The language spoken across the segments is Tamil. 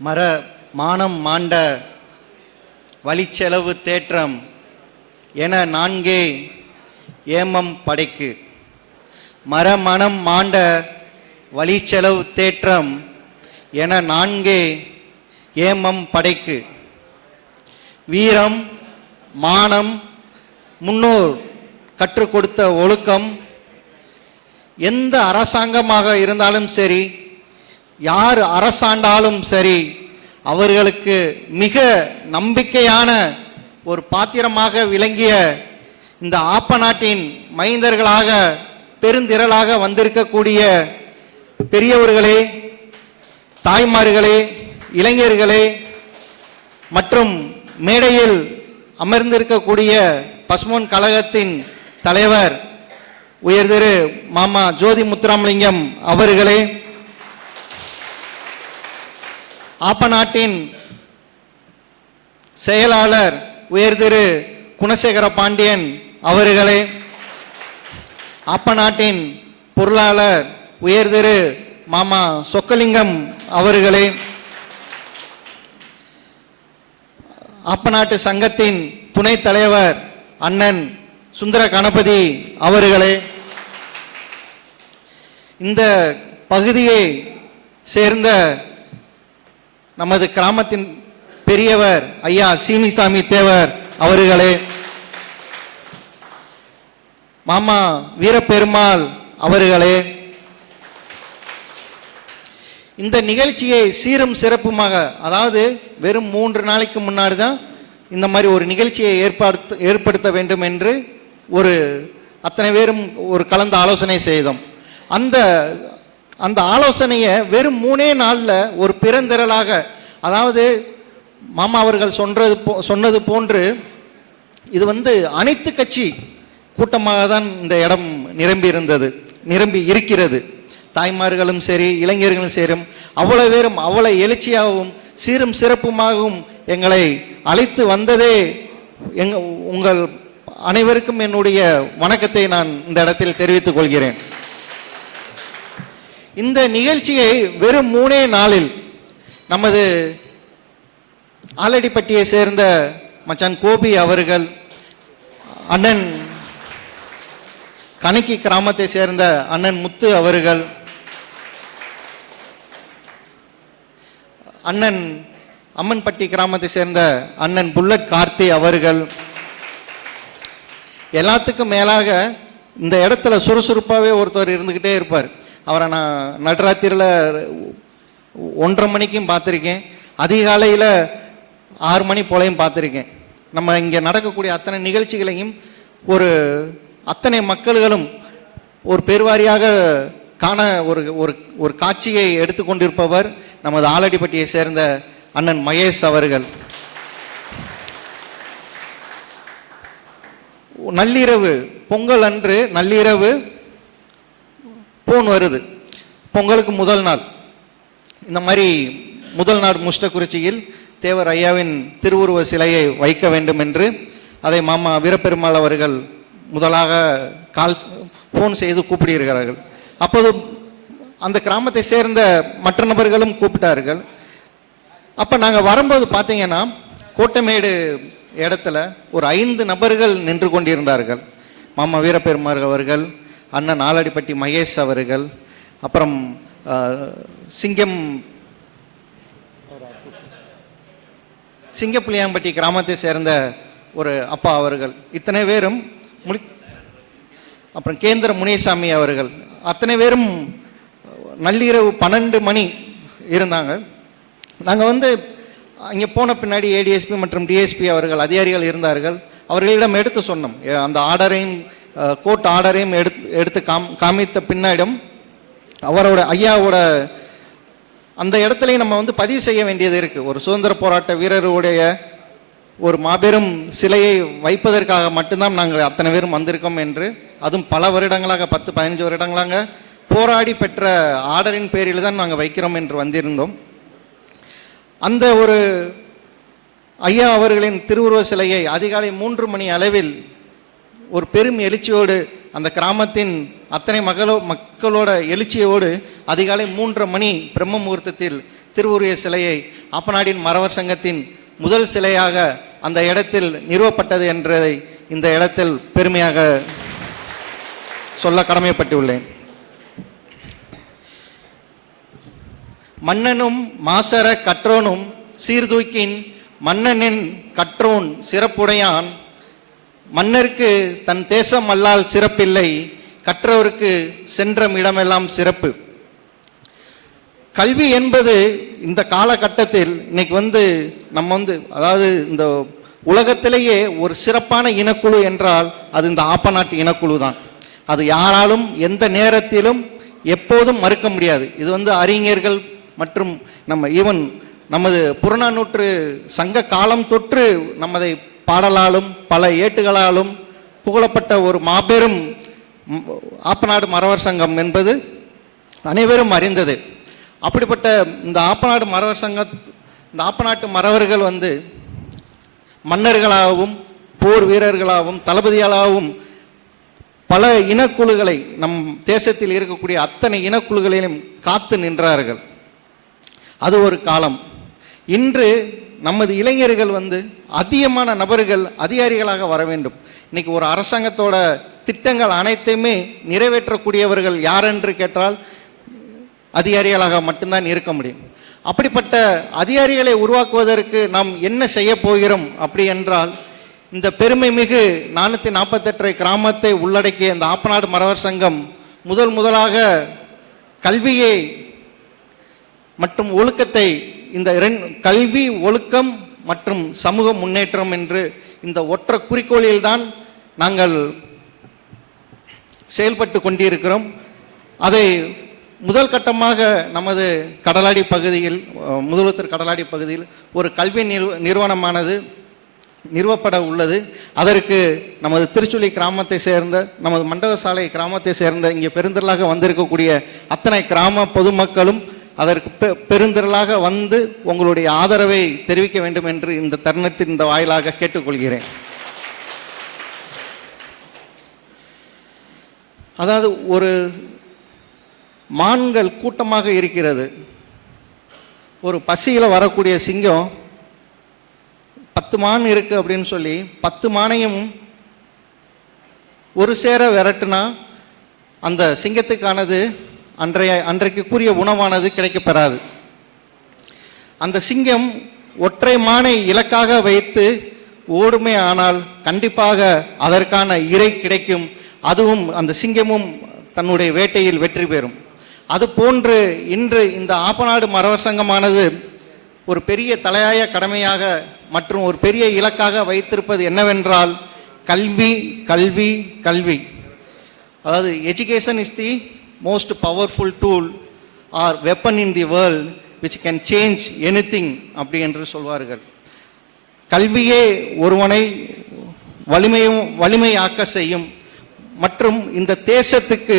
மர மானம் மாண்ட வழிச்செலவு தேற்றம் என நான்கே ஏமம் படைக்கு. மரமணம் மாண்ட வழிச்செலவு தேற்றம் என நான்கே ஏமம் படைக்கு. வீரம் மானம் முன்னோர் கற்றுக் கொடுத்த ஒழுக்கம் எந்த அரசாங்கமாக இருந்தாலும் சரி யார் அரசாண்டாலும் சரி அவர்களுக்கு மிக நம்பிக்கையான ஒரு பாத்திரமாக விளங்கிய இந்த ஆப்ப நாட்டின் மைந்தர்களாக பெருந்திரளாக வந்திருக்கக்கூடிய பெரியவர்களே தாய்மார்களே இளைஞர்களே மற்றும் மேடையில் அமர்ந்திருக்கக்கூடிய பசுமோன் கழகத்தின் தலைவர் உயர்திரு மாமா ஜோதி முத்துராமலிங்கம் அவர்களே ஆப்பநாட்டின் செயலாளர் செயலாளர் உயர்திரு குணசேகர பாண்டியன் அவர்களே அப்பநாட்டின் பொருளாளர் பொருளாளர் உயர்திரு மாமா சொக்கலிங்கம் அவர்களே ஆப்பநாட்டு சங்கத்தின் துணைத் தலைவர் அண்ணன் சுந்தர கணபதி அவர்களே இந்த பகுதியை சேர்ந்த நமது கிராமத்தின் பெரியவர் ஐயா சீனிசாமி தேவர் அவர்களே மாமா வீரப்பெருமாள் அவர்களே இந்த நிகழ்ச்சியை சீரும் சிறப்புமாக அதாவது வெறும் மூன்று நாளைக்கு முன்னாடி தான் இந்த மாதிரி ஒரு நிகழ்ச்சியை ஏற்படுத்த ஏற்படுத்த வேண்டும் என்று ஒரு அத்தனை பேரும் ஒரு கலந்து ஆலோசனை செய்தோம். அந்த அந்த ஆலோசனையை வெறும் மூணே நாளில் ஒரு பிறந்திரலாக அதாவது மாமா அவர்கள் சொன்னது போ சொன்னது போன்று இது வந்து அனைத்து கட்சி கூட்டமாக தான் இந்த இடம் நிரம்பி இருந்தது நிரம்பி இருக்கிறது. தாய்மார்களும் சரி இளைஞர்களும் சரி அவ்வளோ பேரும் அவ்வளோ எழுச்சியாகவும் சீரும் சிறப்புமாகவும் எங்களை அழைத்து வந்ததே எங்க உங்கள் அனைவருக்கும் என்னுடைய வணக்கத்தை நான் இந்த இடத்தில் தெரிவித்துக் கொள்கிறேன். இந்த நிகழ்ச்சியை வெறும் மூணே நாளில் நமது ஆலடிப்பட்டியை சேர்ந்த மச்சான் கோபி அவர்கள் அண்ணன் கணக்கி கிராமத்தை சேர்ந்த அண்ணன் முத்து அவர்கள் அண்ணன் அம்மன்பட்டி கிராமத்தை சேர்ந்த அண்ணன் புல்லட் கார்த்தி அவர்கள் எல்லாத்துக்கும் மேலாக இந்த இடத்துல சுறுசுறுப்பாகவே ஒருத்தர் இருந்துக்கிட்டே இருப்பார். அவரை நான் நடுராத்திரியில் ஒன்றரை மணிக்கும் பார்த்துருக்கேன். அதிகாலையில் ஆறு மணி போலையும் பார்த்துருக்கேன். நம்ம இங்கே நடக்கக்கூடிய அத்தனை நிகழ்ச்சிகளையும் ஒரு அத்தனை மக்கள்களும் ஒரு பெருவாரியாக காண ஒரு ஒரு ஒரு காட்சியை எடுத்துக்கொண்டிருப்பவர் நமது ஆலடிப்பட்டியை சேர்ந்த அண்ணன் மகேஷ் அவர்கள். நள்ளிரவு பொங்கல் அன்று நள்ளிரவு போன் வருது? பொங்கலுக்கு முதல் நாள். இந்த மாதிரி முதல் நாள் முஷ்டக்குறிச்சியில் தேவர் ஐயாவின் திருவுருவ சிலையை வைக்க வேண்டும் என்று அதை மாமா வீரப்பெருமாள் அவர்கள் முதலாக கால் ஃபோன் செய்து கூப்பிடுகிறார்கள் அப்போது அந்த கிராமத்தை சேர்ந்த மற்ற நபர்களும் கூப்பிட்டார்கள். அப்போ நாங்கள் வரும்போது பார்த்தீங்கன்னா கோட்டமேடு இடத்துல ஒரு ஐந்து நபர்கள் நின்று கொண்டிருந்தார்கள். மாமா வீரப்பெருமாள் அவர்கள் அண்ணன் நாலடிப்பட்டி மகேஷ் அவர்கள் அப்புறம் சிங்கம் சிங்கப்புளியாம்பட்டி கிராமத்தை சேர்ந்த ஒரு அப்பா அவர்கள். இத்தனை பேரும் முடி அப்புறம் கேந்திர முனியசாமி அவர்கள். அத்தனை பேரும் நள்ளிரவு பன்னெண்டு மணி இருந்தாங்க. நாங்கள் வந்து அங்கே போன பின்னாடி ஏடிஎஸ்பி மற்றும் டிஎஸ்பி அவர்கள் அதிகாரிகள் இருந்தார்கள். அவர்களிடம் எடுத்து சொன்னோம். அந்த ஆர்டரையும் கோர்ட் ஆர்டரையும் எடுத்து எடுத்து காம் காமித்த பின்னாடியும் அவரோட ஐயாவோட அந்த இடத்துலையும் நம்ம வந்து பதிவு செய்ய வேண்டியது இருக்குது ஒரு சுதந்திர போராட்ட வீரருடைய ஒரு மாபெரும் சிலையை வைப்பதற்காக மட்டும்தான் நாங்கள் அத்தனை பேரும் வந்திருக்கோம் என்று. அதுவும் பல வருடங்களாக பத்து பதினஞ்சு வருடங்களாக போராடி பெற்ற ஆர்டரின் பேரில் தான் நாங்கள் வைக்கிறோம் என்று வந்திருந்தோம். அந்த ஒரு ஐயா அவர்களின் திருவுருவ சிலையை அதிகாலை மூன்று மணி அளவில் ஒரு பெரும் எழுச்சியோடு அந்த கிராமத்தின் அத்தனை மகளோ மக்களோட எழுச்சியோடு அதிகாலை மூன்றரை மணி பிரம்ம முகூர்த்தத்தில் திருவுருவ சிலையை அப்பநாடின் மறவர் சங்கத்தின் முதல் சிலையாக அந்த இடத்தில் நிறுவப்பட்டது என்றதை இந்த இடத்தில் பெருமையாக சொல்ல கடமைப்பட்டுள்ளேன். மன்னனும் மாசர கற்றோனும் சீர்தூக்கின் மன்னனின் கற்றோன் சிறப்புடையான் மன்னருக்கு தன் தேசம் அல்லால் சிறப்பில்லை கற்றவருக்கு சென்ற இடமெல்லாம் சிறப்பு. கல்வி என்பது இந்த காலகட்டத்தில் இன்னைக்கு வந்து நம்ம வந்து அதாவது இந்த உலகத்திலேயே ஒரு சிறப்பான இனக்குழு என்றால் அது இந்த ஆப்பநாட்டு இனக்குழு தான். அது யாராலும் எந்த நேரத்திலும் எப்போதும் மறுக்க முடியாது. இது வந்து அறிஞர்கள் மற்றும் நம்ம ஈவன் நமது புறநானூற்று சங்க காலம் தொற்று நமதை பாடலாலும் பல ஏட்டுகளாலும் புகழப்பட்ட ஒரு மாபெரும் ஆப்பநாடு மறவர் சங்கம் என்பது அனைவரும் அறிந்தது. அப்படிப்பட்ட இந்த ஆப்பநாடு மறவர் சங்க இந்த ஆப்பநாட்டு மறவர்கள் வந்து மன்னர்களாகவும் போர் வீரர்களாகவும் தளபதிகளாகவும் பல இனக்குழுக்களை நம் தேசத்தில் இருக்கக்கூடிய அத்தனை இனக்குழுகளிலும் காத்து நின்றார்கள். அது ஒரு காலம். இன்று நமது இளைஞர்கள் வந்து அதிகமான நபர்கள் அதிகாரிகளாக வர வேண்டும். இன்னைக்கு ஒரு அரசாங்கத்தோட திட்டங்கள் அனைத்தையுமே நிறைவேற்றக்கூடியவர்கள் யார் என்று கேட்டால் அதிகாரிகளாக மட்டும்தான் இருக்க முடியும். அப்படிப்பட்ட அதிகாரிகளை உருவாக்குவதற்கு நாம் என்ன செய்ய போகிறோம் அப்படி என்றால் இந்த பெருமை மிகு நானூற்றி நாற்பத்தெட்டரை கிராமத்தை உள்ளடக்கிய இந்த ஆப்பநாடு மறவர் சங்கம் முதல் முதலாக கல்வியை மற்றும் ஒழுக்கத்தை இந்த இரண்- கல்வி ஒழுக்கம் மற்றும் சமூக முன்னேற்றம் என்று இந்த ஒற்ற குறிக்கோளில்தான் நாங்கள் செயல்பட்டு கொண்டிருக்கிறோம். அதை முதல் கட்டமாக நமது கடலாடி பகுதியில் அஹ், கடலாடி பகுதியில் ஒரு கல்வி நிறுவனமானது நிறுவப்பட உள்ளது. அதற்கு நமது திருச்சுழி கிராமத்தை சேர்ந்த நமது மண்டபசாலை கிராமத்தை சேர்ந்த இங்கே பெருந்திரளாக வந்திருக்கக்கூடிய அத்தனை கிராம பொதுமக்களும் அதற்கு பெ- பெருந்திரளாக வந்து உங்களுடைய ஆதரவை தெரிவிக்க வேண்டும் என்று இந்த தருணத்தின் இந்த வாயிலாக கேட்டுக்கொள்கிறேன். அதாவது ஒரு மான்கள் கூட்டமாக இருக்கிறது. ஒரு பசியில் வரக்கூடிய சிங்கம் பத்து மான் இருக்குது அப்படின்னு சொல்லி பத்து மானையும் ஒரு சேர விரட்டுனா அந்த சிங்கத்துக்கானது அன்றைய அன்றைக்கு கூறிய உணவானது கிடைக்கப் பெறாது அந்த சிங்கம் ஒற்றை மானை இலக்காக வைத்து ஓடுமே ஆனால் கண்டிப்பாக அதற்கான இறை கிடைக்கும். அதுவும் அந்த சிங்கமும் தன்னுடைய வேட்டையில் வெற்றி பெறும். அது போன்று இன்று இந்த ஆப்பநாடு மரவர் சங்கமானது ஒரு பெரிய தலையாய கடமையாக மற்றும் ஒரு பெரிய இலக்காக வைத்திருப்பது என்னவென்றால் கல்வி கல்வி கல்வி. அதாவது education is the most powerful tool or weapon in the world which can change anything அப்படி என்று சொல்வார்கள். கல்வியே ஒருவனை வலிமையும் வலிமையாக்க செய்யும். மற்றும் இந்த தேசத்துக்கு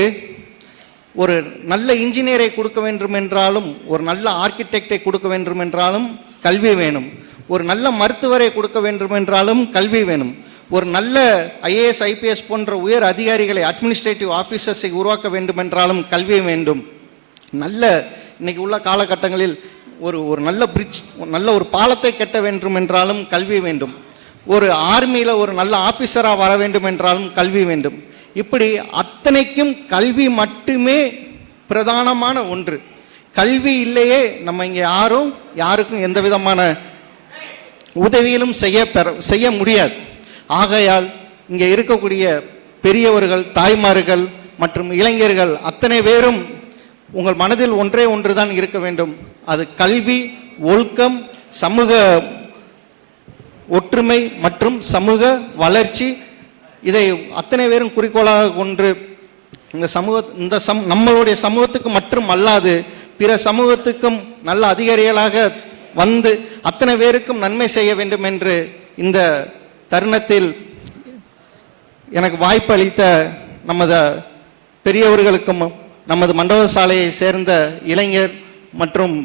ஒரு நல்ல இன்ஜினியரை கொடுக்க வேண்டும் என்றாலும் ஒரு நல்ல ஆர்கிடெக்டை கொடுக்க வேண்டும் என்றாலும் கல்வி வேணும். ஒரு நல்ல மருத்துவரை கொடுக்க வேண்டும் என்றாலும் கல்வி வேணும். ஒரு நல்ல ஐஏஎஸ் ஐபிஎஸ் போன்ற உயர் அதிகாரிகளை அட்மினிஸ்ட்ரேட்டிவ் ஆஃபீஸர்ஸை உருவாக்க வேண்டும் என்றாலும் கல்வி வேண்டும். நல்ல இன்னைக்கு உள்ள காலகட்டங்களில் ஒரு ஒரு நல்ல பிரிட்ஜ் நல்ல ஒரு பாலத்தை கட்ட வேண்டும் என்றாலும் கல்வி வேண்டும். ஒரு ஆர்மியில் ஒரு நல்ல ஆஃபீஸராக வர வேண்டும் என்றாலும் கல்வி வேண்டும். இப்படி அத்தனைக்கும் கல்வி மட்டுமே பிரதானமான ஒன்று. கல்வி இல்லையே நம்ம இங்கே யாரும் யாருக்கும் எந்த விதமான உதவியிலும் செய்ய பெற செய்ய முடியாது. ஆகையால் இங்கே இருக்கக்கூடிய பெரியவர்கள் தாய்மார்கள் மற்றும் இளைஞர்கள் அத்தனை பேரும் உங்கள் மனதில் ஒன்றே ஒன்று தான் இருக்க வேண்டும். அது கல்வி ஒழுக்கம் சமூக ஒற்றுமை மற்றும் சமூக வளர்ச்சி. இதை அத்தனை பேரும் குறிக்கோளாக கொண்டு இந்த சமூக இந்த சம் நம்மளுடைய சமூகத்துக்கு மட்டும் அல்லாது பிற சமூகத்துக்கும் நல்ல அதிகாரிகளாக வந்து அத்தனை பேருக்கும் நன்மை செய்ய வேண்டும் என்று இந்த தருணத்தில் எனக்கு வாய்ப்பு அளித்த நமது பெரியவர்களுக்கும் நமது மண்டப சாலையை சேர்ந்த இளைஞர் மற்றும்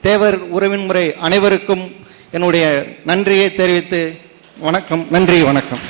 தேவர் உறவின் முறை அனைவருக்கும் என்னுடைய நன்றியை தெரிவித்து வணக்கம். நன்றி வணக்கம்.